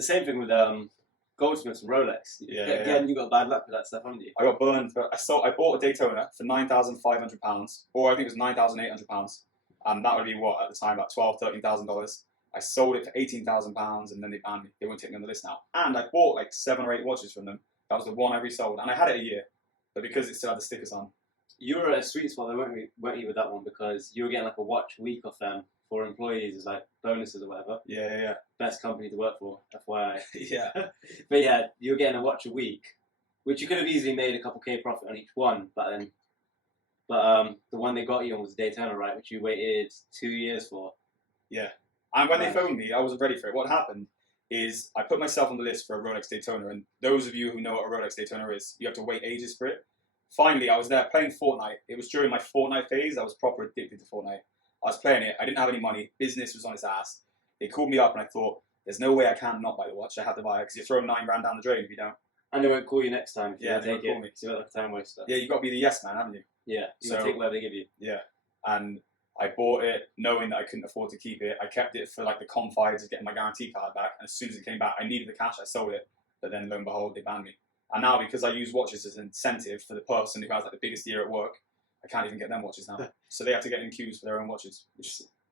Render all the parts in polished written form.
the same thing with Goldsmiths and Rolex. Again, you got bad luck with that stuff, haven't you? I got burned. I bought a Daytona for £9,500, or I think it was £9,800, and that would be what at the time, about $12,000–13,000. I sold it for £18,000, and then they banned me. They won't take me on the list now. And I bought like 7 or 8 watches from them. That was the one I resold, and I had it a year, but because it still had the stickers on. You were at a sweet spot, weren't you, with that one, because you were getting like a watch a week off them for employees as like bonuses or whatever. Yeah. Best company to work for, FYI. Yeah. But yeah, you were getting a watch a week, which you could have easily made a couple K profit on each one, but the one they got you on was Daytona, right, which you waited 2 years for. Yeah. And when they phoned me, I wasn't ready for it. What happened is I put myself on the list for a Rolex Daytona, and those of you who know what a Rolex Daytona is, you have to wait ages for it. Finally, I was there playing Fortnite. It was during my Fortnite phase. I was proper addicted to Fortnite. I was playing it. I didn't have any money. Business was on its ass. They called me up, and I thought, there's no way I can not buy the watch. I had to buy it because you're throwing $9 grand down the drain if you don't. And they won't call you next time if you they take won't call it. me. So you're like a time waster. Yeah, you've got to be the yes man, haven't you? Yeah, you got to take whatever they give you. Yeah, and I bought it knowing that I couldn't afford to keep it. I kept it for like the confides of getting my guarantee card back. And as soon as it came back, I needed the cash. I sold it, but then lo and behold, they banned me. And now because I use watches as an incentive for the person who has like the biggest year at work, I can't even get them watches now. So they have to get in queues for their own watches.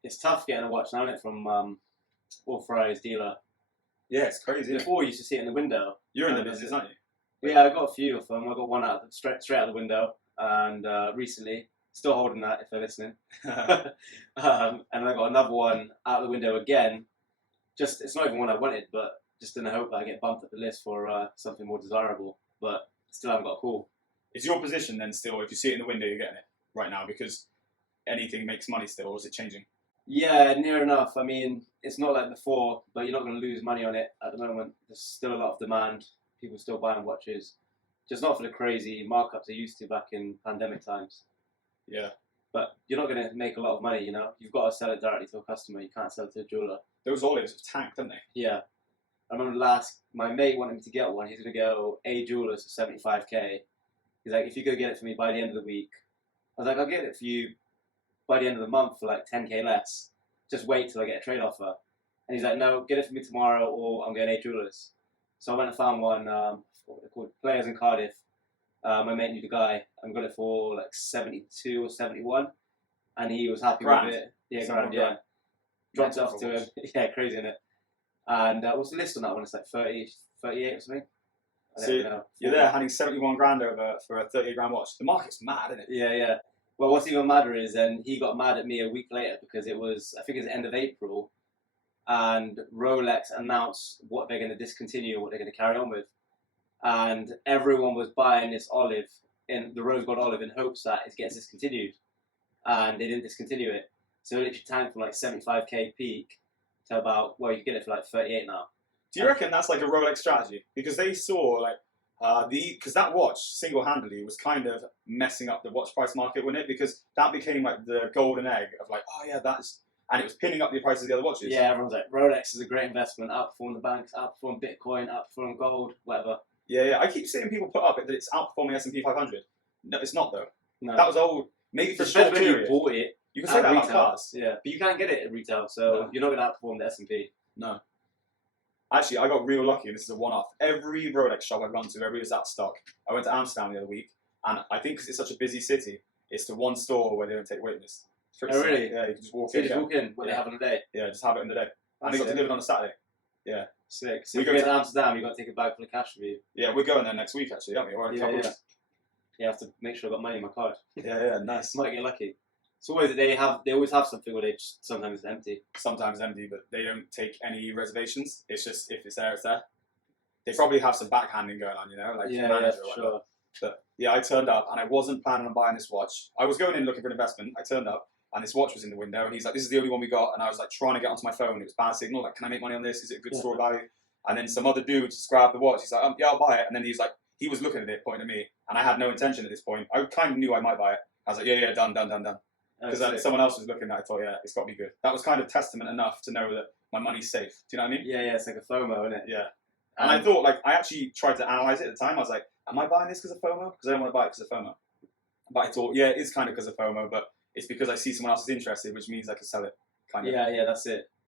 It's tough getting a watch now, isn't it, from authorised dealer. Yeah, it's crazy. Before you used to see it in the window. You're in the business, aren't you? Yeah, I got a few of them. I got one straight out the window, and recently, still holding that if they're listening. And I got another one out the window again. Just it's not even one I wanted, but just in the hope that I get bumped up the list for something more desirable. But still haven't got a call. Is your position then still, if you see it in the window, you're getting it right now because anything makes money still, or is it changing? Yeah, near enough. I mean, it's not like before, but you're not going to lose money on it at the moment. There's still a lot of demand. People still buying watches. Just not for the crazy markups they used to back in pandemic times. Yeah. But you're not going to make a lot of money, you know? You've got to sell it directly to a customer. You can't sell it to a jeweler. Those olives have tanked, haven't they? Yeah. I remember my mate wanted me to get one. He's going to go A Jewelers for 75k. He's like, if you go get it for me by the end of the week. I was like, I'll get it for you by the end of the month for like 10k less. Just wait till I get a trade offer. And he's like, no, get it for me tomorrow or I'm going A Jewelers. So I went and found one, what they're called, Players in Cardiff. My mate knew the guy and got it for like 72 or 71. And he was happy with it. Yeah, grand, yeah. Dropped it off to him. Yeah, crazy, isn't it? And what's the list on that one? It's like 30, 38 or something. So you're there handing 71 grand over for a 38 grand watch. The market's mad, isn't it? Yeah. Well, what's even madder is then he got mad at me a week later because it was, I think it was the end of April, and Rolex announced what they're going to discontinue, what they're going to carry on with. And everyone was buying this olive, in the rose gold olive, in hopes that it gets discontinued. And they didn't discontinue it. So it literally tanked from like 75k peak to about, well, you can get it for like 38 now. Do you reckon that's like a Rolex strategy? Because they saw like, because that watch single-handedly was kind of messing up the watch price market, wasn't it? Because that became like the golden egg of like, oh yeah, that's, and it was pinning up the prices of the other watches. Yeah, everyone's like, Rolex is a great investment, outperforming the banks, outperforming Bitcoin, outperforming gold, whatever. Yeah. I keep seeing people put up that it's outperforming S&P 500. No, it's not though. No. That was old. Maybe for a short period. You bought it. You can say that about cars. Yeah, but you can't get it at retail, so you're not going to outperform the S&P. No. Actually, I got real lucky, and this is a one-off. Every Rolex shop I've gone to, every is out of stock. I went to Amsterdam the other week, and I think because it's such a busy city, it's the one store where they don't take wait lists. Oh, really? Yeah, you can just walk so in. You just walk in, what they have on the day? Yeah, just have it in the day. And they got delivered on a Saturday. Yeah. Sick. So if you go to Amsterdam, you've got to take a bag full of cash with you. Yeah, we're going there next week, actually, aren't we? Or Yeah, you have to make sure I've got money in my card. Yeah, nice. Might get lucky. So what is it? They always have something where they just, sometimes it's empty. Sometimes empty, but they don't take any reservations. It's just if it's there, it's there. They probably have some backhanding going on, you know, like manager or whatever. Sure. But yeah, I turned up and I wasn't planning on buying this watch. I was going in looking for an investment. I turned up and this watch was in the window, and he's like, "This is the only one we got." And I was like trying to get onto my phone. It was bad signal. Like, can I make money on this? Is it a good store value? And then some other dude just grabbed the watch. He's like, "Yeah, I'll buy it." And then he's like, he was looking at it, pointing at me, and I had no intention at this point. I kind of knew I might buy it. I was like, "Yeah, done." Because someone else was looking at it, I thought, yeah, it's got to be good. That was kind of testament enough to know that my money's safe. Do you know what I mean? Yeah, it's like a FOMO, isn't it? Yeah. And I thought, like, I actually tried to analyze it at the time. I was like, am I buying this because of FOMO? Because I don't want to buy it because of FOMO. But I thought, yeah, it is kind of because of FOMO, but it's because I see someone else is interested, which means I can sell it. Kind of. Yeah, that's it.